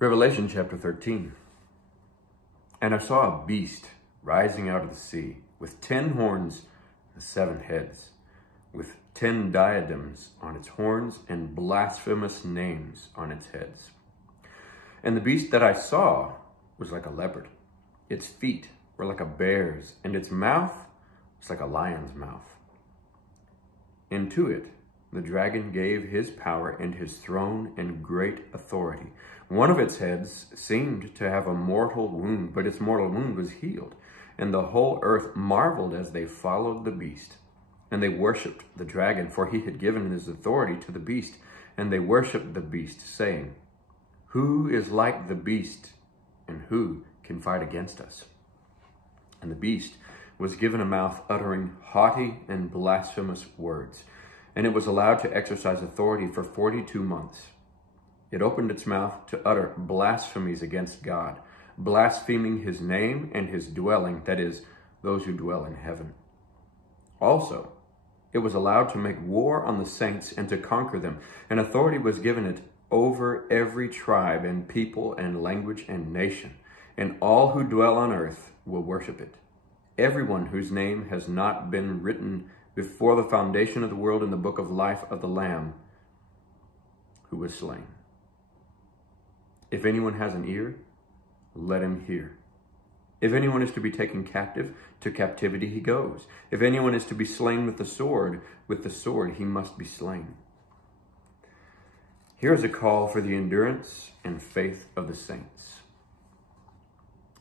Revelation chapter 13. And I saw a beast rising out of the sea, with 10 horns and 7 heads, with 10 diadems on its horns and blasphemous names on its heads. And the beast that I saw was like a leopard. Its feet were like a bear's, and its mouth was like a lion's mouth. And to it the dragon gave his power and his throne and great authority. One of its heads seemed to have a mortal wound, but its mortal wound was healed. And the whole earth marveled as they followed the beast. And they worshipped the dragon, for he had given his authority to the beast. And they worshipped the beast, saying, "Who is like the beast, and who can fight against us?" And the beast was given a mouth uttering haughty and blasphemous words, and it was allowed to exercise authority for 42 months. It opened its mouth to utter blasphemies against God, blaspheming his name and his dwelling, that is, those who dwell in heaven. Also, it was allowed to make war on the saints and to conquer them, and authority was given it over every tribe and people and language and nation, and all who dwell on earth will worship it. Everyone whose name has not been written before the foundation of the world in the book of life of the Lamb who was slain. If anyone has an ear, let him hear. If anyone is to be taken captive, to captivity he goes. If anyone is to be slain with the sword he must be slain. Here is a call for the endurance and faith of the saints.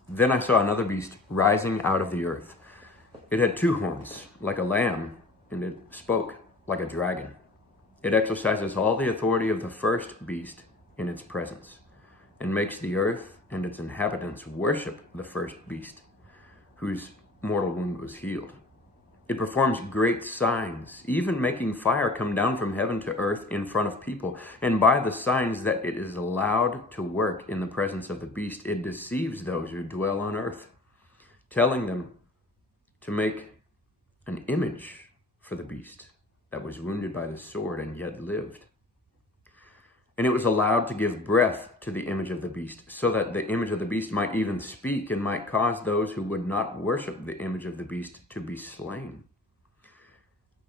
Then I saw another beast rising out of the earth. It had 2 horns, like a lamb, and it spoke like a dragon. It exercises all the authority of the first beast in its presence, and makes the earth and its inhabitants worship the first beast, whose mortal wound was healed. It performs great signs, even making fire come down from heaven to earth in front of people. And by the signs that it is allowed to work in the presence of the beast, it deceives those who dwell on earth, telling them to make an image for the beast that was wounded by the sword and yet lived. And it was allowed to give breath to the image of the beast, so that the image of the beast might even speak and might cause those who would not worship the image of the beast to be slain.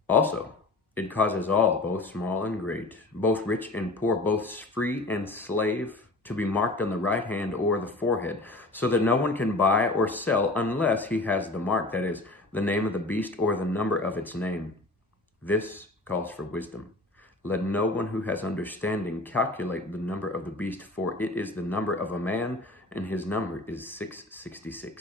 Also, it causes all, both small and great, both rich and poor, both free and slave, to be marked on the right hand or the forehead, so that no one can buy or sell unless he has the mark, that is, the name of the beast or the number of its name. This calls for wisdom. Let no one who has understanding calculate the number of the beast, for it is the number of a man, and his number is 666.